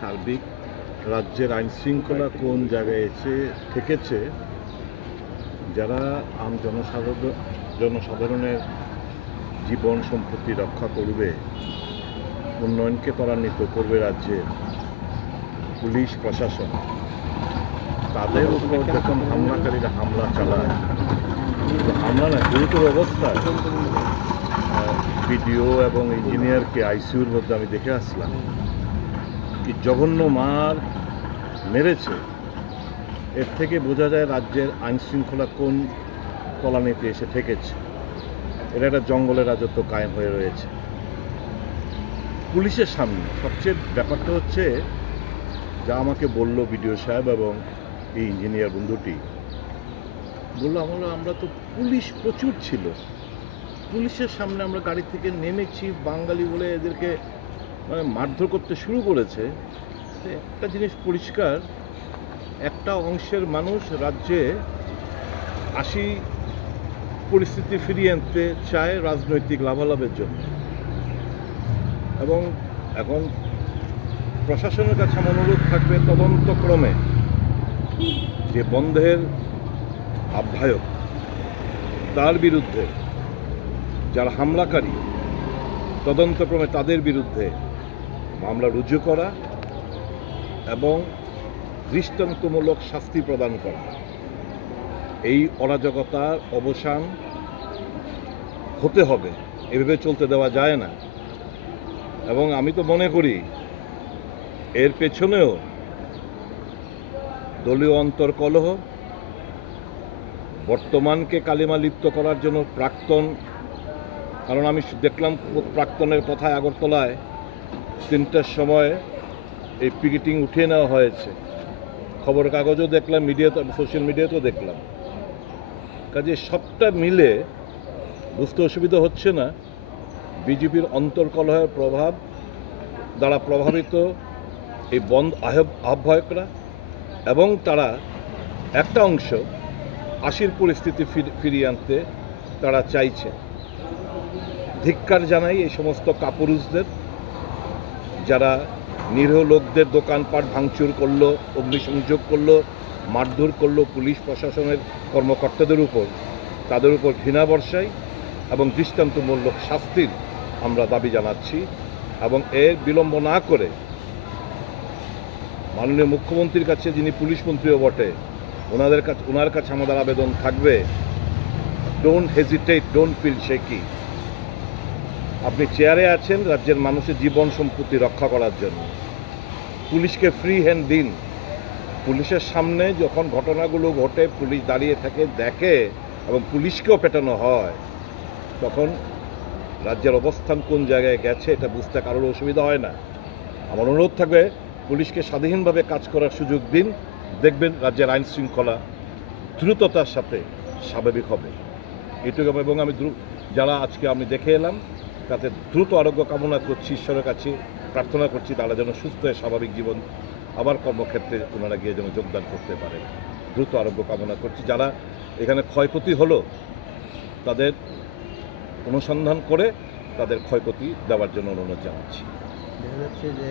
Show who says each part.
Speaker 1: সার্বিক রাজ্যের আইন শৃঙ্খলা কোন জায়গায় এসে থেকেছে, যারা আম জনসাধারণ, জনসাধারণের জীবন সম্পত্তি রক্ষা করবে, উন্নয়নকে ত্বরান্বিত করবে রাজ্যের পুলিশ, প্রশাসন, তাদের উপর যখন হামলাকারীরা হামলা চালায় হামলা না গুরুতর অবস্থায় বিডিও এবং ইঞ্জিনিয়ারকে আইসিউর মধ্যে আমি দেখে আসলাম। কি জঘন্য মার মেরেছে? এর থেকে বোঝা যায় রাজ্যের আইন শৃঙ্খলা কোন তলানিতে এসে ঠেকেছে এটা একটা জঙ্গলের রাজত্ব কায়েম হয়ে রয়েছে। পুলিশের সামনে সবচেয়ে ব্যাপারটা হচ্ছে, যা আমাকে বলল বিডিও সাহেব এবং এই ইঞ্জিনিয়ার বন্ধুটি। বলল, আমরা আমরা তো পুলিশ প্রচুর ছিল। পুলিশের সামনে আমরা গাড়ি থেকে নেমেছি বাঙালি বলে এদেরকে মারধর করতে শুরু করেছে একটা জিনিস পরিষ্কার, একটা অংশের মানুষ রাজ্যে আসি পরিস্থিতি ফিরিয়ে আনতে চায় রাজনৈতিক লাভালাভের জন্য। এবং এখন প্রশাসনের কাছে আমার অনুরোধ থাকবে তদন্তক্রমে যে বন্ধের আহ্বায়ক, তার বিরুদ্ধে যারা হামলাকারী, তদন্তক্রমে তাদের বিরুদ্ধে মামলা রুজু করা এবং দৃষ্টান্তমূলক শাস্তি প্রদান করা। এই অরাজকতার অবসান হতে হবে, এভাবে চলতে দেওয়া যায় না। এবং আমি তো মনে করি, এর পেছনেও দলীয় অন্তর্কলহ, বর্তমানকে কালিমা লিপ্ত করার জন্য প্রাক্তন, কারণ আমি দেখলাম প্রাক্তনের কথায় আগরতলায় তিনটার সময় এই পিকেটিং উঠিয়ে নেওয়া হয়েছে। খবর কাগজও দেখলাম, মিডিয়াতে, সোশ্যাল মিডিয়াতেও দেখলাম। কাজে সবটা মিলে বুঝতে অসুবিধা হচ্ছে না। বিজেপির অন্তর্কলহের প্রভাব দ্বারা প্রভাবিত এই বন্ধ আহ্ব- আহ্বায়করা এবং তারা একটা অংশ আশির পরিস্থিতি ফির- ফিরিয়ে আনতে তারা চাইছে। ধিক্কার জানাই এই সমস্ত কাপুরুষদের। যারা নিরীহ লোকদের দোকানপাট ভাঙচুর করল, অগ্নিসংযোগ করল, মারধর করল পুলিশ প্রশাসনের কর্মকর্তাদের উপর, তাদের উপর ঘৃণা বর্ষায় এবং দৃষ্টান্তমূলক শাস্তির আমরা দাবি জানাচ্ছি এবং এর বিলম্ব না করে মাননীয় মুখ্যমন্ত্রীর কাছে যিনি পুলিশ মন্ত্রীও বটে, ওনাদের কাছে ওনার কাছে আমাদের আবেদন থাকবে। Don't hesitate don't feel shaky আপনি চেয়ারে আছেন রাজ্যের মানুষের জীবন সম্পত্তি রক্ষা করার জন্য। পুলিশকে ফ্রি হ্যান্ড দিন। পুলিশের সামনে যখন ঘটনাগুলো ঘটে, পুলিশ দাঁড়িয়ে থাকে, দেখে এবং পুলিশকেও পেটানো হয়, তখন রাজ্যের অবস্থান কোন জায়গায় গেছে এটা বুঝতে কারোর অসুবিধা হয় না। আমার অনুরোধ থাকবে, পুলিশকে স্বাধীনভাবে কাজ করার সুযোগ দিন। দেখবেন রাজ্যের আইন শৃঙ্খলা দ্রুততার সাথে স্বাভাবিক হবে। এটুকু এবং আমি যারা আজকে আমি দেখে এলাম তাতে দ্রুত আরোগ্য কামনা করছি, ঈশ্বরের কাছে প্রার্থনা করছি, তারা যেন সুস্থ হয়ে স্বাভাবিক জীবন আবার কর্মক্ষেত্রে ওনারা গিয়ে যেন যোগদান করতে পারে। দ্রুত আরোগ্য কামনা করছি। যারা এখানে ক্ষয়ক্ষতি হলো, তাদের অনুসন্ধান করে তাদের ক্ষয়ক্ষতি দেওয়ার জন্য অনুরোধ জানাচ্ছি।
Speaker 2: দেখা যাচ্ছে যে